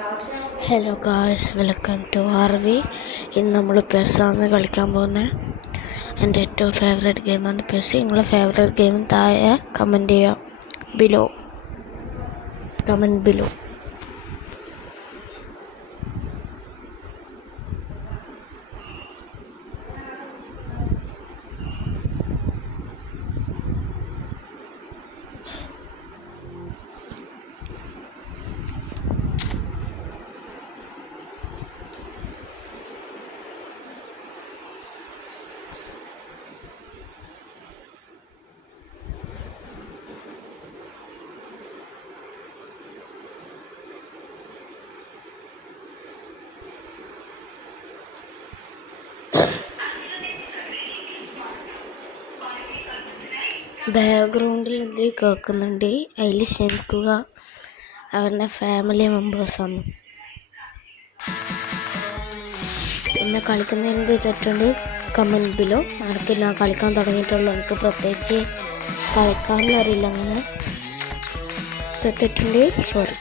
Hello guys, welcome to RV. ഇന്ന് നമ്മൾ പെസ്സാണ് കളിക്കാൻ പോകുന്നത്. എൻ്റെ ഏറ്റവും ഫേവറേറ്റ് ഗെയിമാണ് പെസ്. നിങ്ങളുടെ ഫേവറേറ്റ് ഗെയിം താഴെ കമൻറ്റ് ചെയ്യുക. Comment below. ബാക്ക്ഗ്രൗണ്ടിൽ എന്ത് കേൾക്കുന്നുണ്ട്, അതിൽ ക്ഷമിക്കുക. അവരുടെ ഫാമിലി മെമ്പേഴ്സാണ്. പിന്നെ കളിക്കുന്ന എന്ത് തെറ്റുണ്ട് കമൻറ്റ് ബിലോ. ആർക്ക് ഞാൻ കളിക്കാൻ തുടങ്ങിയിട്ടുള്ളൂ, എനിക്ക് പ്രത്യേകിച്ച് കളിക്കാനൊന്നും അറിയില്ല. അങ്ങനെ തെറ്റുണ്ട്, സോറി.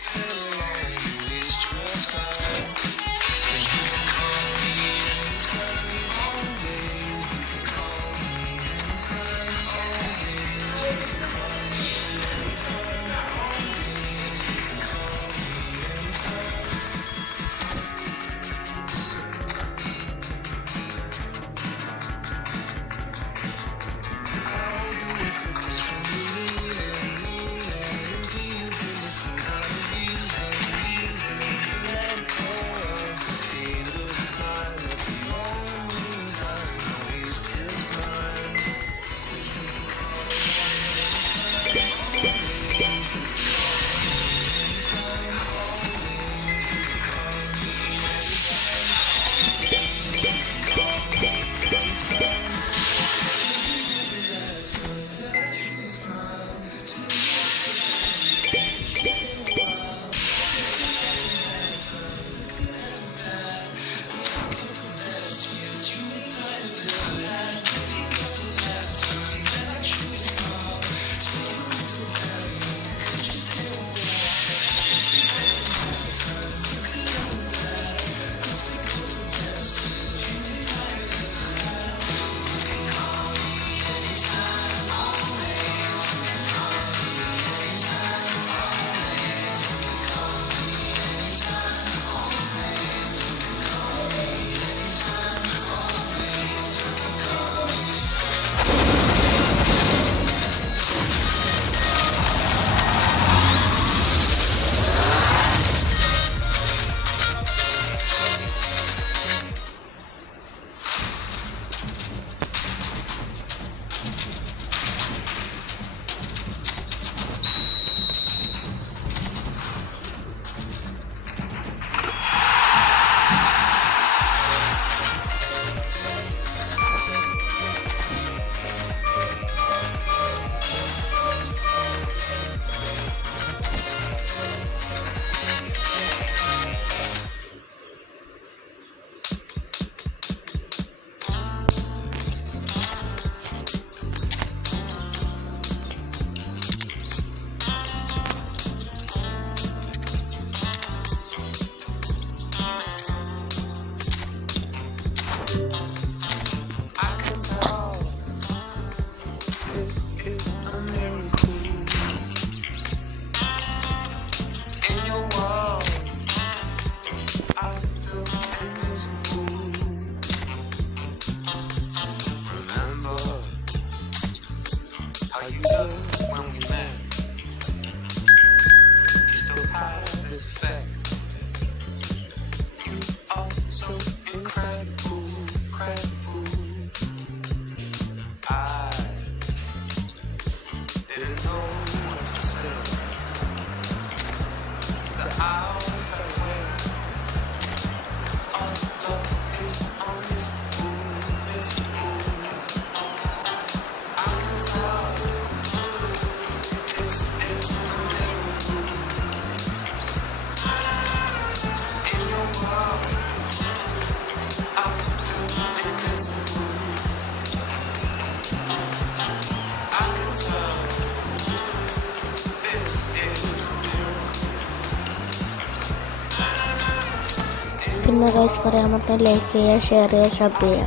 പിന്നെ ഗൈസ് പറയാൻ പറ്റും, ലൈക്ക് ചെയ്യുക, ഷെയർ ചെയ്യുക, സബ് ചെയ്യുക,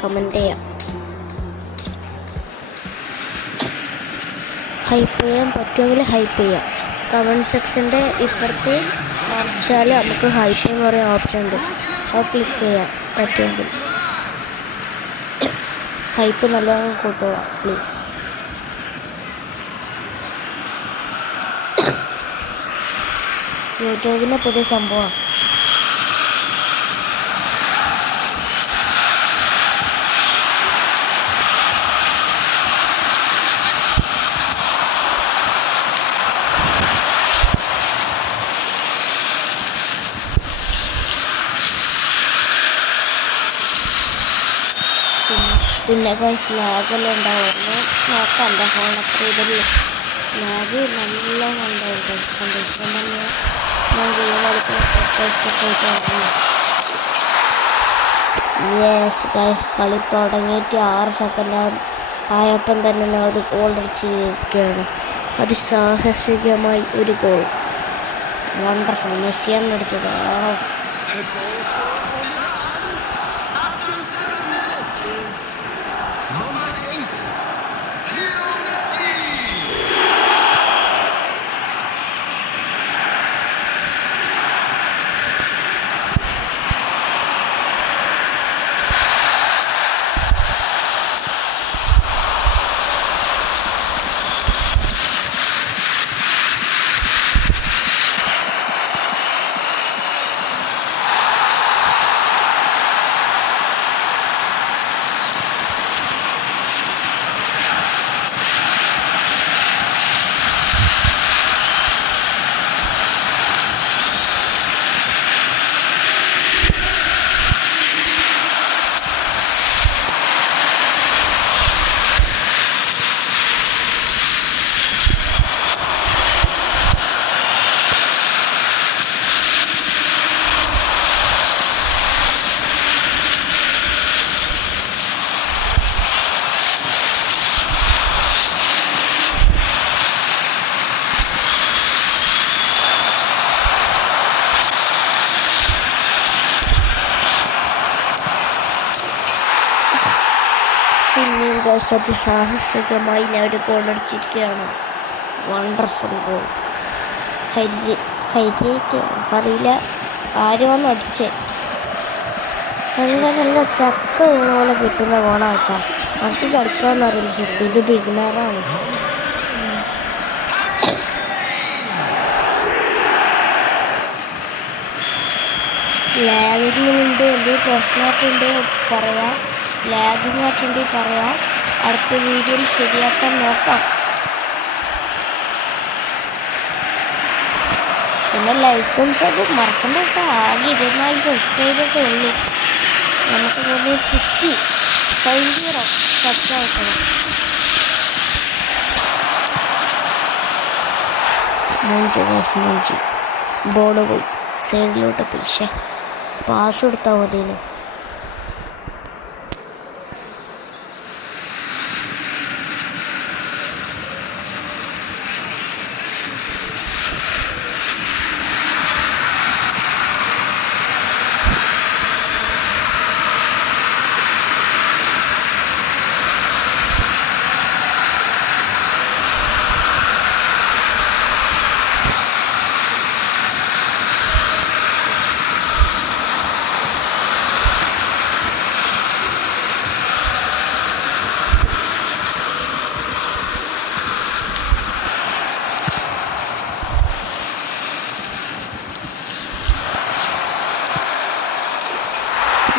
കമൻറ്റ് ചെയ്യുക. ഹൈപ്പ് ചെയ്യാൻ പറ്റുമെങ്കിൽ ഹൈപ്പ് ചെയ്യുക. കമൻറ്റ് സെക്ഷൻ്റെ ഇപ്പുറത്ത് മറിച്ചാൽ നമുക്ക് ഹൈപ്പ് എന്ന് പറയുന്ന ഓപ്ഷൻ ഉണ്ട്, അത് ക്ലിക്ക് ചെയ്യാം പറ്റുമെങ്കിൽ. ഹൈപ്പ് നല്ലോണം കൂട്ടുക പ്ലീസ്. യൂട്യൂബിൻ്റെ പുതിയ സംഭവമാണ്. പിന്നെ ഗൈസ് ലാഗെല്ലാം ഉണ്ടാവുന്നു. നോക്കാം എൻ്റെ ഫോൺ അത്ര ഇതിൽ ലാഗ് നല്ല ഉണ്ടാവും ഗൈസ്. കണ്ടിരിക്കാൻ തന്നെ ഞാൻ ഗെയിം കളിക്കുന്ന സ്റ്റെപ്പായിട്ട് ഇറങ്ങി. യെസ് ഗൈസ്, കളി തുടങ്ങിയിട്ട് 6 സെക്കൻഡ് ആയപ്പം തന്നെ ഞാൻ ഒരു ഗോൾ അടിച്ചിരിക്കുകയാണ്. അതിസാഹസികമായി ഒരു ഗോൾ. വണ്ടർഫുൾ. മെസ്സിയാണ് അടിച്ചത്. പിന്നെയും ഗൈസ് അതിസാഹസികമായി ഞാൻ ഒരു ഗോൾ അടിച്ചിരിക്കുകയാണ്. Wonderful goal. ഹരിക്ക് അറിയില്ല ആര് വന്ന് അടിച്ചേ. നല്ല ചക്ക വീണ പോലെ കിട്ടുന്ന ഗോളാക്കാം. നമുക്ക് കളിക്കാമെന്ന് അറിയില്ല ശരിക്കും. ഇത് ബിഗിനറാണ്. ലാഗിങ്ങുണ്ട്, എന്തെങ്കിലും പ്രശ്നമായിട്ടുണ്ട് പറയാം. ലാഗിങ് ആയിട്ടുണ്ടെങ്കിൽ പറയാം. അടുത്ത വീഡിയോയിൽ ശരിയാക്കാൻ നോക്കാം. പിന്നെ ലൈക്കും സബും മറക്കണ്ട കേട്ടോ. ആകെ 24 സബ്സ്ക്രൈബേഴ്സേ ഉള്ളൂ. നമുക്ക് 50 സബ്സ്ക്രൈബ് മൂഞ്ചി ബോർഡ് പോയി സൈഡിലോട്ട് പോയി. പാസ് കൊടുത്താൽ മതിയല്ലോ.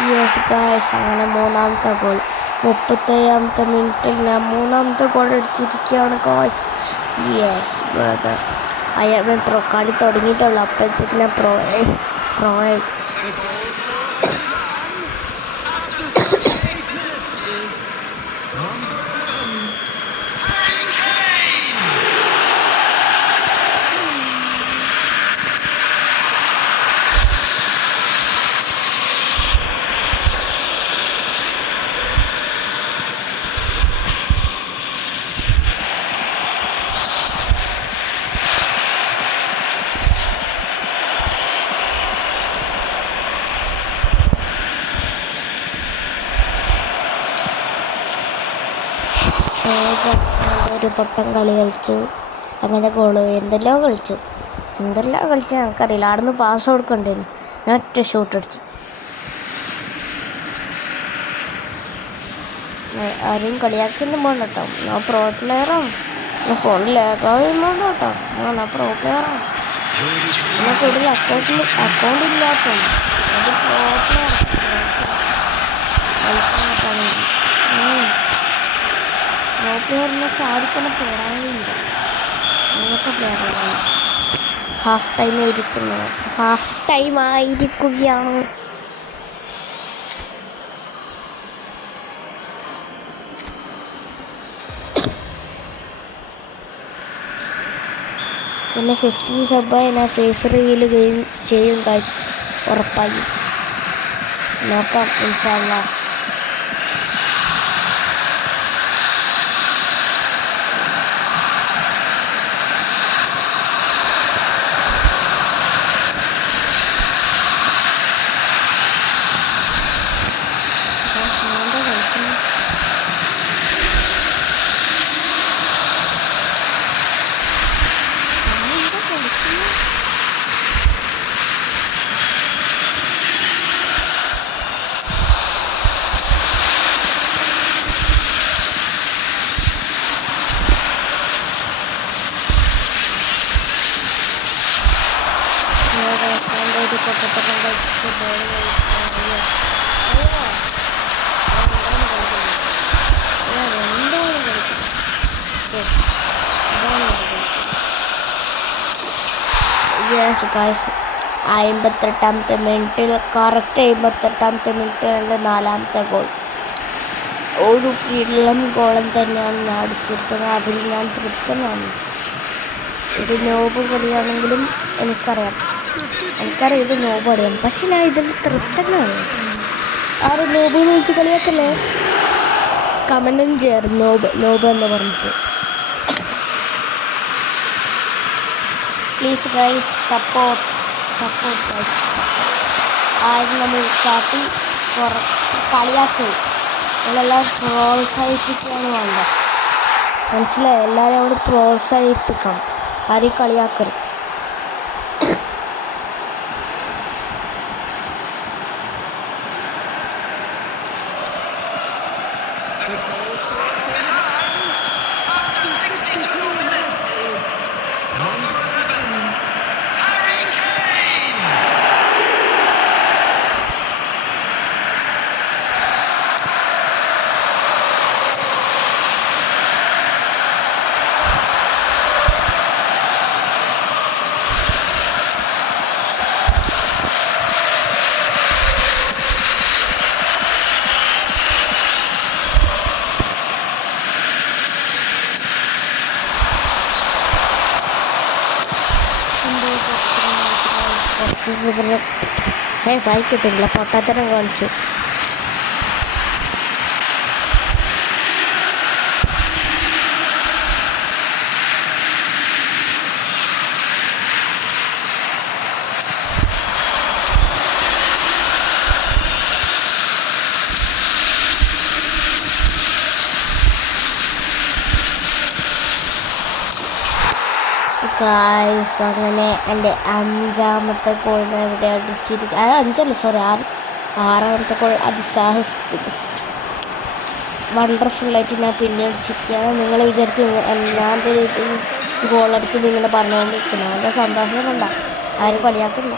യെസ് ഗായ്സ്, അങ്ങനെ മൂന്നാമത്തെ ഗോൾ 37ാമത്തെ മിനിറ്റിൽ ഞാൻ മൂന്നാമത്തെ ഗോൾ അടിച്ചിരിക്കുകയാണ് ഗായ്സ്. യെസ് ബ്രദർ, അയാൾ പ്രോ കളി തുടങ്ങിയിട്ടുള്ളൂ. അപ്പോഴത്തേക്ക് ഞാൻ പ്രോയായി. ഒരു പൊട്ടം കളി കളിച്ചു, അങ്ങനെ ഗോള് എന്തെല്ലാം കളിച്ചു എനിക്കറിയില്ല. അവിടെ നിന്ന് പാസ് കൊടുക്കണ്ടേന്, ഞാൻ ഒറ്റ ഷൂട്ട് അടിച്ചു. ആരെയും കളിയാക്കിയൊന്നും പോകണ്ട കേട്ടോ, ഞാൻ പ്രോ പ്ലെയറാണ്. ഞാൻ ഫോണിൽ ലാഗാവുകയും വേണ്ട കേട്ടോ, ഞാൻ പ്രോ പ്ലെയറാണ്. നമുക്ക് ഇതിൽ അക്കൗണ്ട് ഇല്ലാത്തതുകൊണ്ട് അത് പ്രോ പ്ലെയർ പ്രോ പ്ലെയറിനൊക്കെ ആർക്കൊന്നും പോരാനില്ല. അങ്ങനത്തെ പ്ലെയറുകളാണ്. ഹാഫ് ടൈം ആയിരിക്കുകയാണ്. പിന്നെ 15 സബ്ബായി ഞാൻ ഫേസ് റിവീൽ ചെയ്യും ഗൈസ്, ഉറപ്പായി. നോക്കാം ഇൻഷാ അല്ലാഹ്. പൊട്ടത്തരം കളിച്ചിട്ട് ബോൾ യെസ് ഗൈസ്, 58ാമത്തെ മിനിറ്റിൽ കറക്റ്റ് 58ാമത്തെ മിനിറ്റിലുള്ള 4ാമത്തെ ഗോൾ. ഒരു കിടിലൻ ഗോളം തന്നെയാണ് ഞാൻ അടിച്ചിരിക്കുന്നത്. അതിൽ ഞാൻ തൃപ്തനാണ്. ഇത് നോബ് കളിയാണെങ്കിലും എനിക്കറിയാം ഇത് നോബ് അറിയാം, പക്ഷെ ഞാൻ ഇതിൽ തൃപ്തനാണ്. ആരും നോബെന്ന് വിളിച്ച് കളിയാക്കല്ലേ, കമൻറ്റും ചെയ്യാറ് നോബ് എന്ന് പറഞ്ഞിട്ട്. Please guys, support guys. ആരും നമ്മൾ കാട്ടി കളിയാക്കി നമ്മളെല്ലാം പ്രോത്സാഹിപ്പിക്കുകയാണ് വേണ്ടത്. മനസ്സിലായി? എല്ലാവരും നമ്മൾ പ്രോത്സാഹിപ്പിക്കണം, ആരെയും കളിയാക്കരുത്. ബായി കിട്ടില്ല, പൊട്ടാത്തരം കാണിച്ചു. ഗായ്സ്, അങ്ങനെ എൻ്റെ 5ാമത്തെ ഗോൾ ഞാൻ ഇവിടെ അടിച്ചിരിക്കുക. 5 അല്ല, 6ാമത്തെ ഗോൾ വണ്ടർഫുള്ളായിട്ട് ഞാൻ പിന്നെ അടിച്ചിരിക്കുകയാണ്. നിങ്ങൾ വിചാരിക്കും എന്നാൻ്റെ രീതിയിൽ ഗോളടിക്കും നിങ്ങൾ പറഞ്ഞുകൊണ്ടിരിക്കുന്നത്. എൻ്റെ സന്തോഷം കൊണ്ട, ആരും കളിയാക്കണ്ട.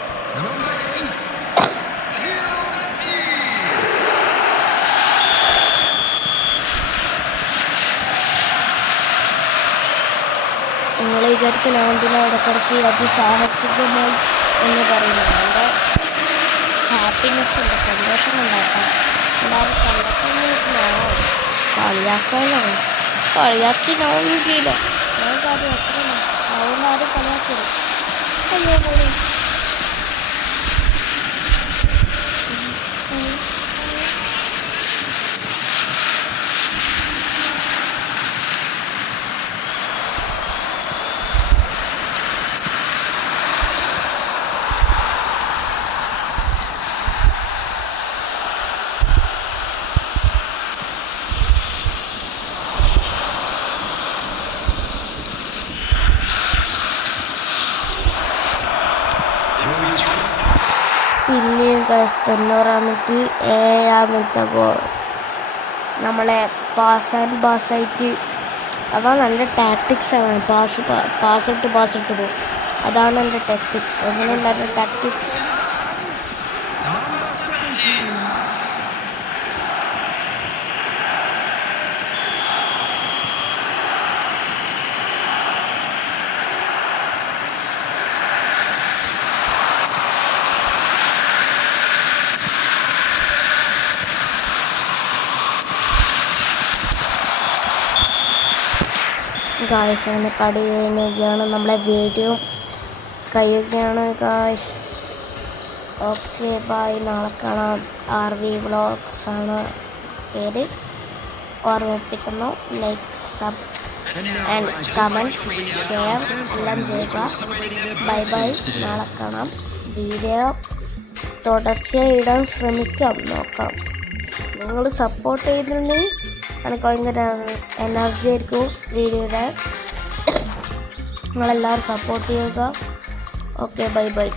നിങ്ങൾ വിചാരിക്കും ഞാൻ എന്തിനാ ഇടയ്ക്കിടയ്ക്ക് അതിസാഹസികമായി എന്ന് പറയുന്നത്. എൻ്റെ ഹാപ്പിനെസ് ഉണ്ട്, സന്തോഷം ഉണ്ടാക്കാം. എല്ലാവരും കളിയാക്കി ഞാനൊന്നും ചെയ്യില്ല. ഞാൻ കാര്യം അത്ര അതുകൊണ്ട് ആരും കളിയാക്കരുത്. അയ്യോ പോയി. പിന്നെയും ഗൈസ് 90-ാം മിനിറ്റിൽ 7-ാമത്തെ ഗോൾ. നമ്മളെ പാസ്സായിട്ട് അതാണ് എൻ്റെ ടാക്ടിക്സ്. ആണ് പാസ്സിട്ട് പോകും. അതാണ് എൻ്റെ ടാക്ടിക്സ്. എങ്ങനെയുണ്ട് എൻ്റെ ടാക്ടിക്സ്? ഗായ്സ് അങ്ങനെ കളി കഴിഞ്ഞൊക്കെയാണ്. നമ്മളെ വീഡിയോ കഴിയുകയാണ് ഗായ്സ്. Okay bye. നാളെ കാണാം. RV വ്ളോഗ്സ് ആണ് പേര്. ഓർമ്മിപ്പിക്കുന്നു. Like, sub and comment, share എല്ലാം ചെയ്യുക. Bye bye. നാളെ കാണാം. വീഡിയോ തുടർച്ചയായി ഇടാൻ ശ്രമിക്കാം. നോക്കാം. നിങ്ങൾ സപ്പോർട്ട് ചെയ്തിട്ടുണ്ടെങ്കിൽ എനിക്ക് ഭയങ്കര എനർജി ആയിരിക്കും വീഡിയോയുടെ. നിങ്ങളെല്ലാവരും സപ്പോർട്ട് ചെയ്യുക. Okay bye bye.